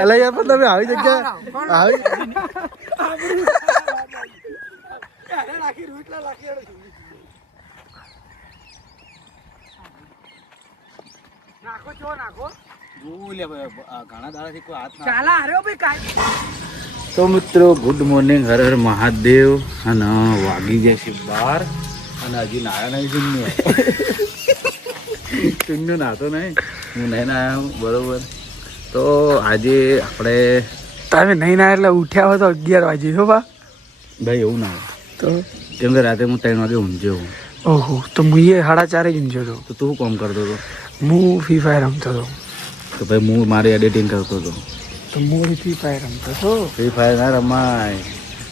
એટલે યાર પણ તમે આવી જગ્યા આવી તો મિત્રો ગુડ મોર્નિંગ, હર હર મહાદેવ. અને વાગી જાય છે 12 અને હજી નાયા નહીં ચુન્નું નાતો નહીં, હું નહીં નાયા બરોબર. તો આજે આપણે તમે નહીં ના એટલે ઉઠ્યા હોય તો 11 વાગે હો ભાઈ એવું ના હોય તો કેમ કે રાતે હું 3 વાગે ઊંઘ્યો હું. ઓહો, તો હું 4:30 જ ઊંઘ્યો હતો. તો તું કોમ કરતો હતો? હું ફ્રી ફાયર રમતો હતો. તો ભાઈ હું મારી એડિટિંગ કરતો હતો. તો હું ફ્રી ફાયર રમતો હતો. ફ્રી ફાયર ના રમાય,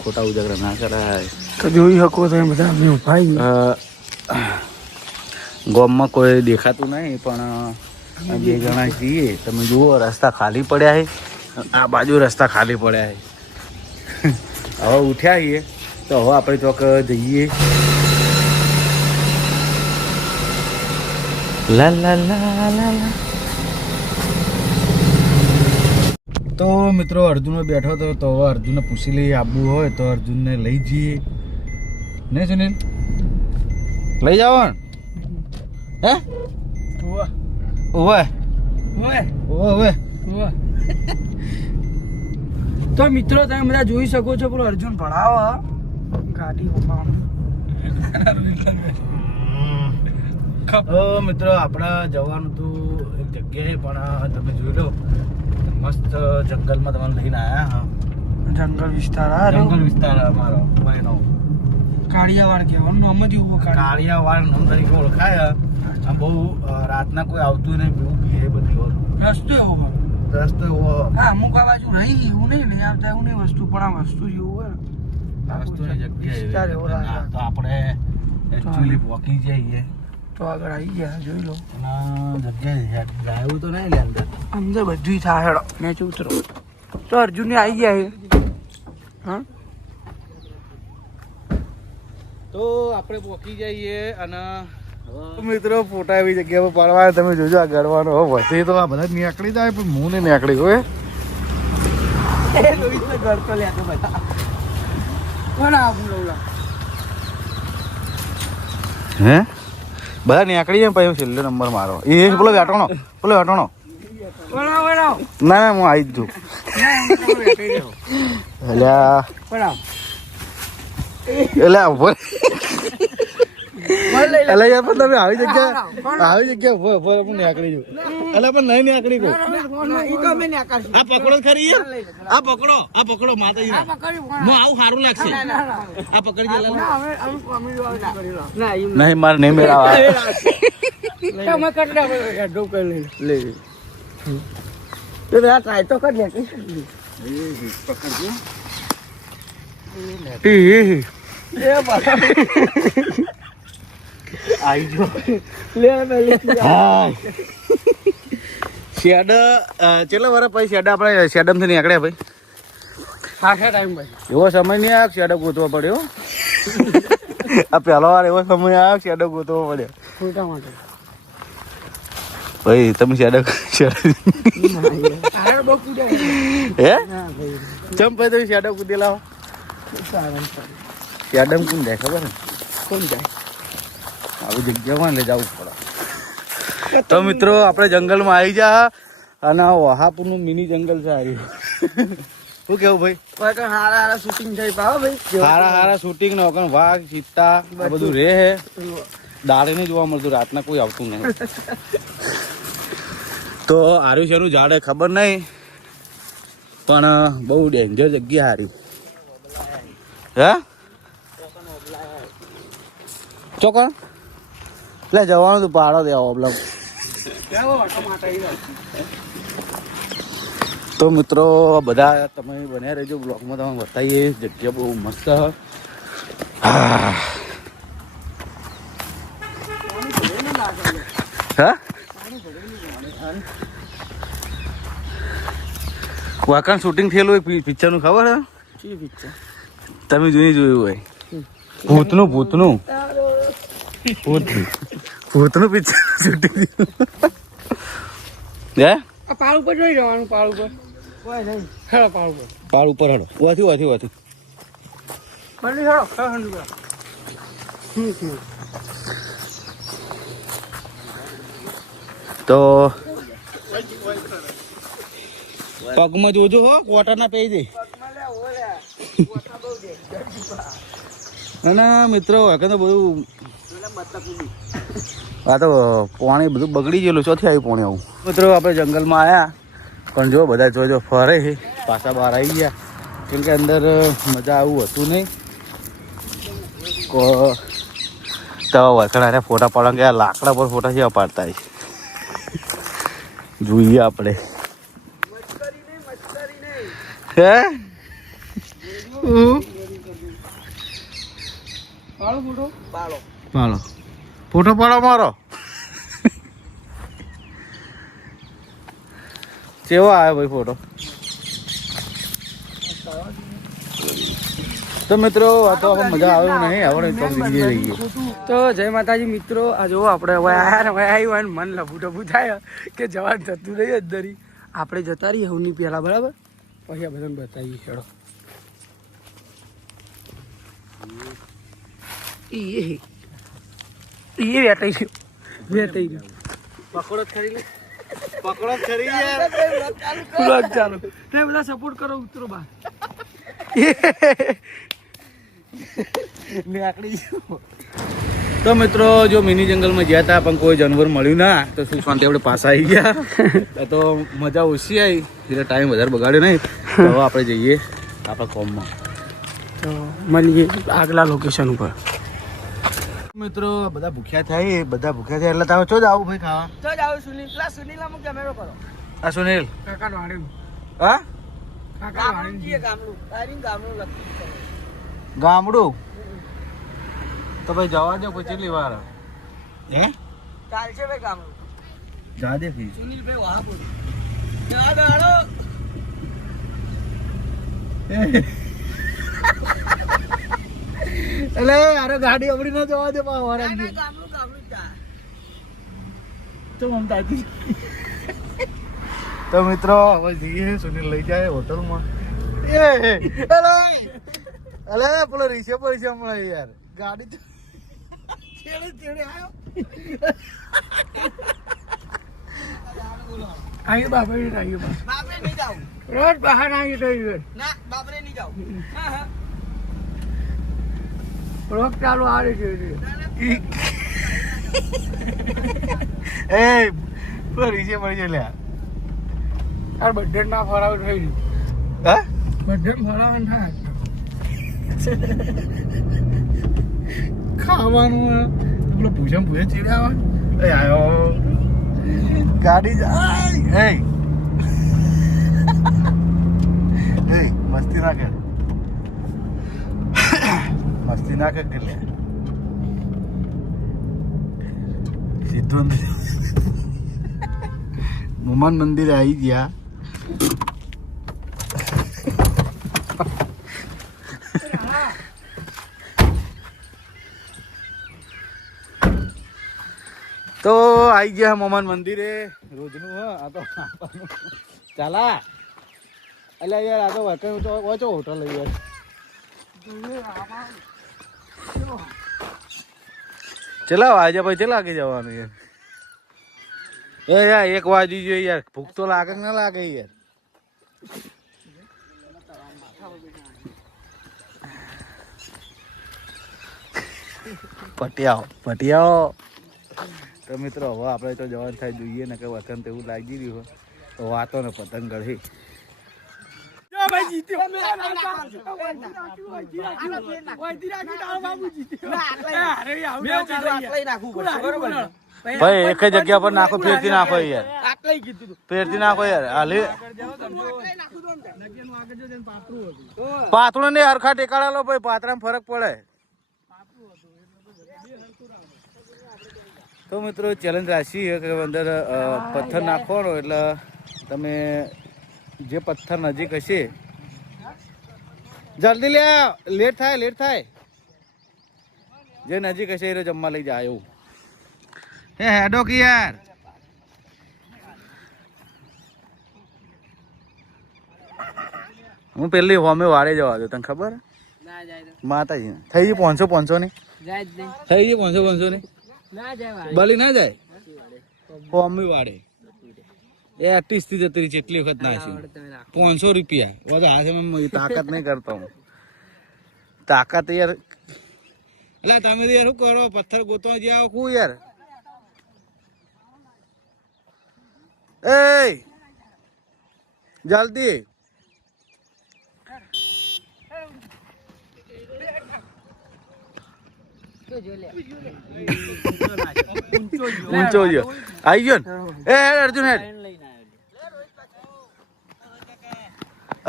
ખોટા ઉજાગરા ના કરાય. તો જોઈ શકો તમે બધા અમે ઉભા ગામમાં કોઈ દેખાતું નહીં, પણ 2 જણા છીએ. તમે જુઓ રસ્તા ખાલી પડ્યા છે, આ બાજુ રસ્તા ખાલી પડ્યા છે. હવે ઉઠ્યા છીએ તો હવે આપણે ચોક જઈએ. લા લા લા લા લા. તો મિત્રો અર્જુન બેઠો હતો, તો હવે અર્જુનને પૂછી લઈએ આવવું હોય તો અર્જુનને લઈ જઈએ. નહીં સુનિલ, લઈ જાઓ ને? હે ઓવે ઓવે. તો મિત્રો તમે બધા જોઈ શકો છો, પેલો અર્જુન ભણાવો ગાડી મિત્રો આપણે જવાનું હતું એક જગ્યાએ, પણ તમે જોઈ લો મસ્ત જંગલમાં તમે લઈને આવ્યા. જંગલ વિસ્તાર અમારો એનો કાળિયાવાડ કહેવાનું નામ જ એવું. કાળિયાવાડ નામ તરીકે ઓળખાય. આમ બહુ રાતના કોઈ આવતું નહીં, બહુ ભીડ બધી. રસ્તો એવો રસ્તો એવો હા, અમુક આ બાજુ રહી એવું નહીં લઈ આવતા એવું નહીં વસ્તુ, પણ આ વસ્તુ જેવું હોય વસ્તુની જગ્યાએ. તો આપણે એકચ્યુઅલી વોકિંગ જઈએ તો આગળ આવી ગયા જોઈ લો. જગ્યાએ જાય તો નહીં લે અંદર અંદર બધું થાય. હેડો મેચ ઉતરો તો અર્જુનને આવી ગયા. હા, તો આપણે પહોંચી જઈએ. અને મિત્રો ફોટા એવી જગ્યા પર પાડવા તમે જોજો. આ ગળવાનો વધી તો આ બધા નીકળી જાય, પણ હું નહીં નીકળી હોય. હે બધા નીકળી જાય પછી છેલ્લો નંબર મારો. એ પેલો વેટણો ના હું આવી જ છું. એટલે યાર પણ તમે આવી જગ્યા ઉભો હું નીકળી જઉં. એટલે પણ નહીં નીકળી ગયું. આ પકડો ખરી, આ પકડો માતાજી, હું આવું સારું લાગશે. આ પકડી નહીં, મારે નહીં મેળવવા. ટ્રાય તો કરી શેડ કેટલા વાર પછી શેડ આપણે શેડમથી નીકળ્યા ભાઈ? ખાસા ટાઈમ પછી. એવો સમય નહીં આવ્યો શેડો ગોતવો પડ્યો. આ પહેલો વાર એવો સમય આવ્યો શેડો ગોતવો પડ્યો ફોટા માટે. ભાઈ તમે શેડો હે ચમ ભાઈ તમે શેડો કૂદી લાવો. શેડમ કોણ જાય ખબર ને? કોણ જાય? આવી જગ્યામાં લઈ જવું પડે. તો મિત્રો આપણે જંગલમાં આવી જા. અને વહાપુરનું મિની જંગલ છે આ. શું કેવું ભાઈ? હારા શૂટિંગ થઈ પાવો ભાઈ. હારા શૂટિંગ ને વગર વાઘ ચિત્તા આ બધું રે હે. દાડે નહીં જોવા મળતું, રાતના કોઈ આવતું નહીં. તો હાર્યું છે એનું ઝાડ ખબર નહીં, પણ બહુ ડેન્જર જગ્યા હાર્યું. હે ચોકન એટલે જવાનું તું પાડો દેવો ઓબલમ. તો મિત્રો બધા તમે બન્યા રહેજો બ્લોગમાં, તમે બતાવીએ જગ્યા બહુ મસ્ત. હા વાકણ શૂટિંગ થયેલું એક પિક્ચરનું ખબર હે? તમે જોયું હોય ભૂતનું ભૂતનું પિક્ચર શૂટિંગ હે આ પાળ ઉપર જોઈ જવાનું પાળ ઉપર કોઈ નહીં હેડો પાળ ઉપર પાળ ઉપર હેડો વાથી મંડી હેડો હેડો તો પગમાં જોજો હો ક્વાર્ટર ના પે દે ના મિત્રો હવે તો બધું આ તો પાણી બધું બગડી ગયેલું ચોથી આવ્યું પાણી આવું મિત્રો આપણે જંગલમાં આવ્યા પણ જો બધા જોજો ફરે છે પાછા બહાર આવી ગયા કેમ કે અંદર મજા આવું હતું નહીં તો વખણાને ફોટા પાડવા ગયા લાકડા પર ફોટા છે પાડતા જોઈએ આપણે હે પાડો ફોટો પાડો મારો કેવો આવ્યો ભાઈ ફોટો તો મિત્રો આ તો મજા આવે નહીં આપણે તો જય માતાજી મિત્રો આ જો આપણે હવે આયા ને હવે આવ્યું હોય ને મન લભું થાય કે જવાનું થતું નહીં અંદર આપણે જતા રહીએ હવની પહેલા બરાબર પછી આ બધાને બતાવીએ હેડો એ વેટાઈ ગયું પકડો ખરી લે પકડો ખરી યાર ચાલો તે બધા સપોર્ટ કરો ઉતરો બહાર તો મિત્રો જો મિની જંગલમાં ગયા હતા પણ કોઈ જાનવર મળ્યું ના તો શું શાંતિ આપણે પાછા આવી ગયા તો મજા ઓછી આવી એટલે ટાઈમ વધારે બગાડ્યો નહીં તો હવે આપણે જઈએ આપણા કોમમાં તો મળીએ આગલા લોકેશન ઉપર મિત્રો બધા ભૂખ્યા થાય એટલે તમે ચો જ આવું ભાઈ ખાવા તો જાવ સુનિલ કેમેરો કરો આ સુનિલ કાકા વાડી હા કાકા વાડી ગામડું ગામડું તો ભાઈ જવા દો પછી કેટલી વાર હે ચાલશે ભાઈ ગામડું જા દે ફી સુનિલ ભાઈ વાહ બોલ ના દાડો એટલે અરે ગાડી આપડી ના જવા દે પાવર ગામડું તો મમતાજી તો મિત્રો હવે જઈએ સુનિલ લઈ જાય હોટલમાં અલે પેલો રીસે હમણાં યાર ગાડી તો છેડે આવ્યો આયુ બાપરે નહીં જાવ રોજ બહાર આવી ગઈ ના બાપરે નહીં જાવ રોજ ચાલુ આવે છે એ પેલો રીસે પડી છે લ્યા તાર બર્થડે ના ફરાવ થઈ હા બર્થડે ફરાવન થાય ખાવાનું પેલો પૂછે ચીડે આવે એ આવ્યો ગાડી જાય મસ્તી નાખે કે લે સીધું હનુમાન મંદિરે આવી ગયા તો આવી ગયા હનુમાન મંદિરે રોજનું આ તો ચાલા એટલે યાર આ તો વકન તો ઓછો હોટલ યાર ચલાવ આજે ભાઈ ચલા કે જવાનું યાર એ યાર 1 વાગી ગયો યાર ભૂખ તો લાગે ના લાગે યાર પટિયાઓ તો મિત્રો હવે આપણે તો જવાનું થાય જોઈએ ને કે વતન તો એવું લાગી રહ્યું તો વાતો ને પતંગ ગળી ભાઈ એક જગ્યા પર નાખો ફેરથી નાખો યાર હાલી પાતળું ને હરખા ટેકાડા લો ભાઈ પાતળામાં ફરક પડે તો મિત્રો ચેલેન્જ રાખી કે અંદર પથ્થર નાખવાનો એટલે તમે જે પથ્થર નજીક હશે જલ્દી લેટ થાય જે નજીક હશે એ જમવા લઈ જાય એવું. હે હેડો કે યાર. હું પેલી હોમે વાળે જવા દો, તને ખબર? માતાજી થઈ ગઈ 500 ની થઈ ગઈ 500 ની બલી ના જાય હોમે વાળે એ 38 થી જતી રહી જેટલી વખત ના છે 500 રૂપિયા વધુ હાથે તાકાત નહીં કરતો હું તાકાત યાર. એટલે તમે તો યાર શું કરો પથ્થર ગોતવા જે આવો કું યાર. એ જલ્દી ઊંચો ગયો આવી ગયો ને. એ અર્જુન હેડ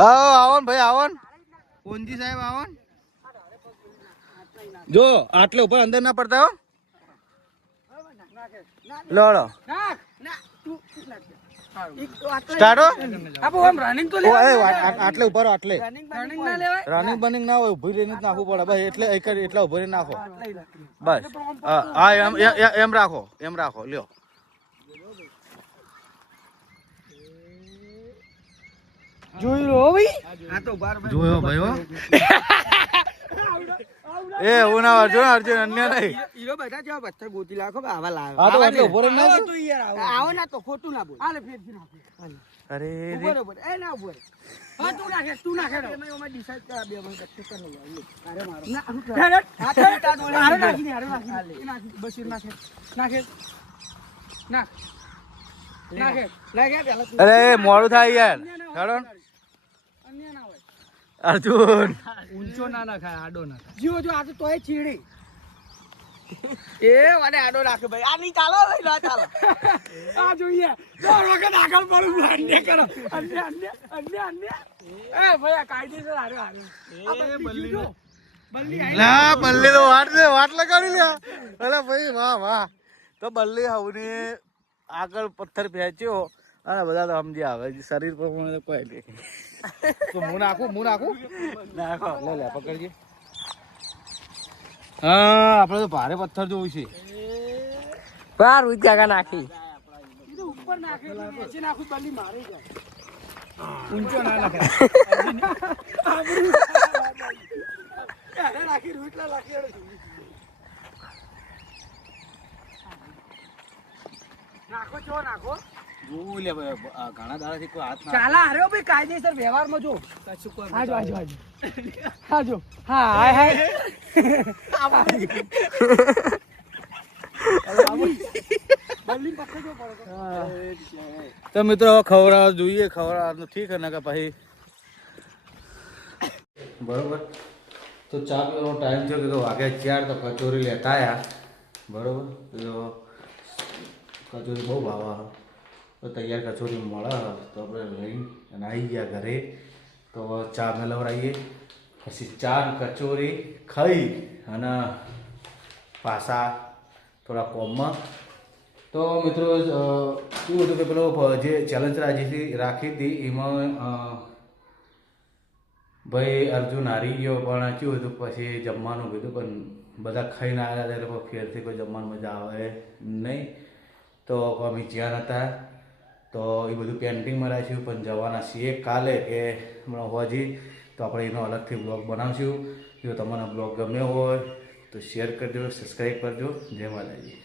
આવો ને ભાઈ આવો ને કોનજી સાહેબ આવો ને. જો આટલે ઉપર અંદર ના પડતા હો. લો સ્ટાર્ટો આટલે ઉપર આટલે રનિંગ બનિંગ ના હોય ઉભી રહીને જ નાખવું પડે બસ એટલે એટલા ઉભી રહીને નાખો બસ. હા એમ રાખો લ્યો. જોયો ભાઈ જોયો ભાઈ હો. એ હું ના અર્જુન અન્ય નહીં. હીરો બેઠા જેવા પથ્થર ગોતી લાખો આવા લાવે. હા તો એટલે ઉભો રહી ના તો યાર આવો ના તો ખોટું ના બોલ. હાલે ફેરથી નાખો. અરે બરોબર એ ના ઉભો. હા તું નાખે અમે ઓમાં ડિસાઈડ કરા બે મને કચ્છ કર લો. અરે મારો ના હાથે તા દોડે હારે નાખી એ નાખી બસીર નાખે અરે મોડું થાય યાર. હેડો અન્ય ના હોય. અર્જુન ઊંચો ના નખાય આડો ના જીવો જો આ તો તોય ચીડી એ વાડે આડો રાખે ભાઈ આ નહીં ચાલો ભાઈ ના ચાલો આ જોઈએ તો વખત આગળ પડું અન્ય કરો અન્ય એ ભાઈ આ કાયદેસર હારે એ બલ્લી ના બલ્લી તો વાટ લગાડી લે. અરે ભાઈ વાહ તો બલ્લી હવને આગળ પથ્થર ફેંચ્યો અને બધા તો સમજી આવે શરીર પ્રમાણે તો કોઈ નહીં. તો હું નાખું નાખો લે પકડજે. હા આપણે તો ભારે પથ્થર જોવું છે. બાર ઉઈ કાકા નાખી એ તો ઉપર નાખે નીચે નાખું બલ્લી મારે જાય ઊંચો ના નાખે અરે નાખી રૂટલા નાખી નાખો ચો નાખો જોવું લે ભાઈ ઘણા દાડાથી કોઈ હાથ ના ચાલા અરે ભાઈ કાયદેસર વ્યવહારમાં જો હાજો હા હાય તો મિત્રો હવે ખવડાવ જોઈએ ખવડાવ ઠીક ને કે પછી બરોબર. તો ચા પીવાનો ટાઈમ થયો કે વાગ્યા 4 તો કચોરી લેતા આવ્યા બરોબર. તો કચોરી બહુ ભાવા તો તૈયાર કચોરી મળે તો આપણે લઈને અને આવી ગયા ઘરે. તો ચા મેળવડાવીએ પછી ચા કચોરી ખાઈ અને પાછા થોડા કોમમાં. તો મિત્રો શું હતું કે પેલો જે ચેલેન્જ રાખી હતી એમાં ભાઈ અર્જુન હારી ગયો પણ કેવું હતું પછી જમવાનું કીધું પણ બધા ખાઈને આવ્યા હતા એટલે ફેરથી કોઈ જમવાનું મજા આવે નહીં. તો અમે જ્યાં હતા તો એ બધું પેન્ટિંગમાં રાખ્યું પણ જવાના છીએ કાલે કે હમણાં હોજી તો આપણે એનો અલગથી બ્લોગ બનાવશું. જો તમને બ્લોગ ગમ્યો હોય તો શેર કરજો, સબસ્ક્રાઈબ કરજો. જય માતાજી.